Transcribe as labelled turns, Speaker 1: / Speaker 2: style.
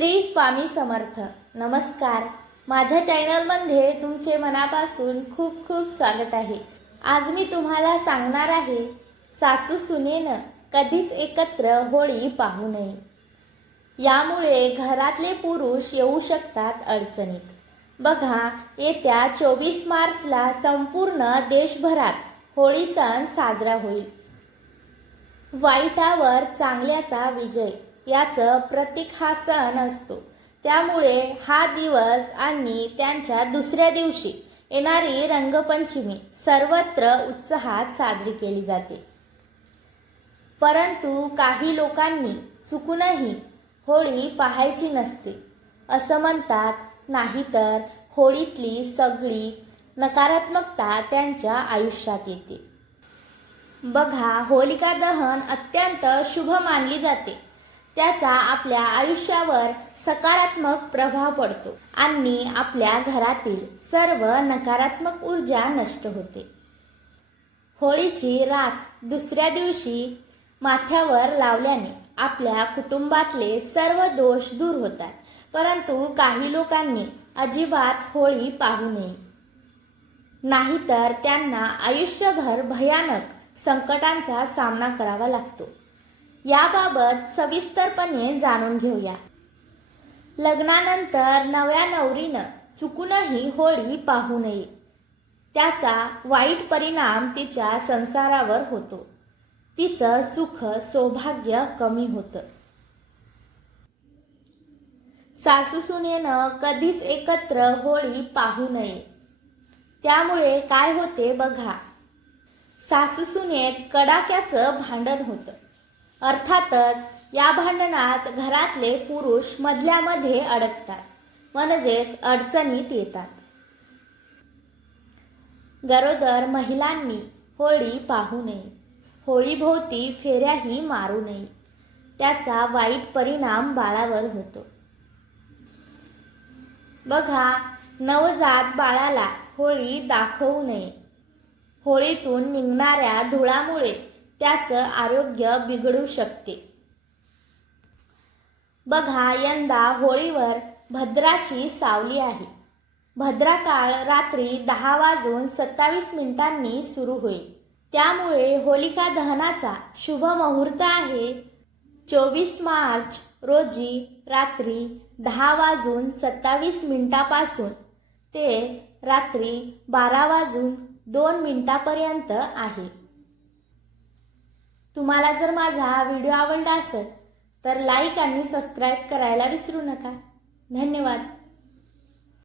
Speaker 1: श्री स्वामी समर्थ. नमस्कार. माझ्या चॅनलमध्ये तुमचे मनापासून खूप खूप स्वागत आहे. आज मी तुम्हाला सांगणार आहे सासू सुनेनं कधीच एकत्र होळी पाहू नये. यामुळे घरातले पुरुष येऊ शकतात अडचणीत. बघा येत्या चोवीस मार्चला संपूर्ण देशभरात होळी सण साजरा होईल. वाईटावर चांगल्याचा विजय. याचं प्रतीक हा सण असतो. त्यामुळे हा दिवस आणि त्यांच्या दुसऱ्या दिवशी येणारी रंगपंचमी सर्वत्र उत्साहात साजरी केली जाते. परंतु काही लोकांनी चुकूनही होळी पाहायची नसते. असं म्हणतात नाहीतर होळीतली सगळी नकारात्मकता त्यांच्या आयुष्यात येते. बघा होलिका दहन अत्यंत शुभ मानली जाते. त्याचा आपल्या आयुष्यावर सकारात्मक प्रभाव पडतो आणि आपल्या घरातील सर्व नकारात्मक ऊर्जा नष्ट होते. होळीची राख दुसऱ्या दिवशी माथ्यावर लावल्याने आपल्या कुटुंबातले सर्व दोष दूर होतात परंतु काही लोकांनी अजिबात होळी पाहू नये. नाहीतर त्यांना आयुष्यभर भयानक संकटांचा सामना करावा लागतो. याबाबत सविस्तरपणे जाणून घेऊया. लग्नानंतर नव्या नवरीनं चुकूनही होळी पाहू नये. त्याचा वाईट परिणाम तिच्या संसारावर होतो. तिचं सुख सौभाग्य कमी होतं. सासूसुनेनं कधीच एकत्र होळी पाहू नये. त्यामुळे काय होते बघा. सासूसुनेत कडाक्याचं भांडण होतं. अर्थातच या भांडणात घरातले पुरुष मधल्यामध्ये अडकतात म्हणजेच अडचणीत येतात. गरोदर महिलांनी होळी पाहू नये. होळीभोवती फेऱ्याही मारू नये. त्याचा वाईट परिणाम बाळावर होतो. बघा नवजात बाळाला होळी दाखवू नये. होळीतून निघणाऱ्या धुळामुळे त्याचं आरोग्य बिघडू शकते. बघा यंदा होळीवर भद्राची सावली आहे. भद्रा काळ रात्री दहा वाजून सत्तावीस मिनिटांनी सुरू होईल. त्यामुळे होलिका दहनाचा शुभ मुहूर्त आहे. चोवीस मार्च रोजी रात्री दहा वाजून सत्तावीस मिनिटापासून ते रात्री बारा वाजून दोन मिनिटापर्यंत आहे. तुम्हाला जर माझा व्हिडिओ आवडला असेल तर लाईक आणि सबस्क्राईब करायला विसरू नका. धन्यवाद.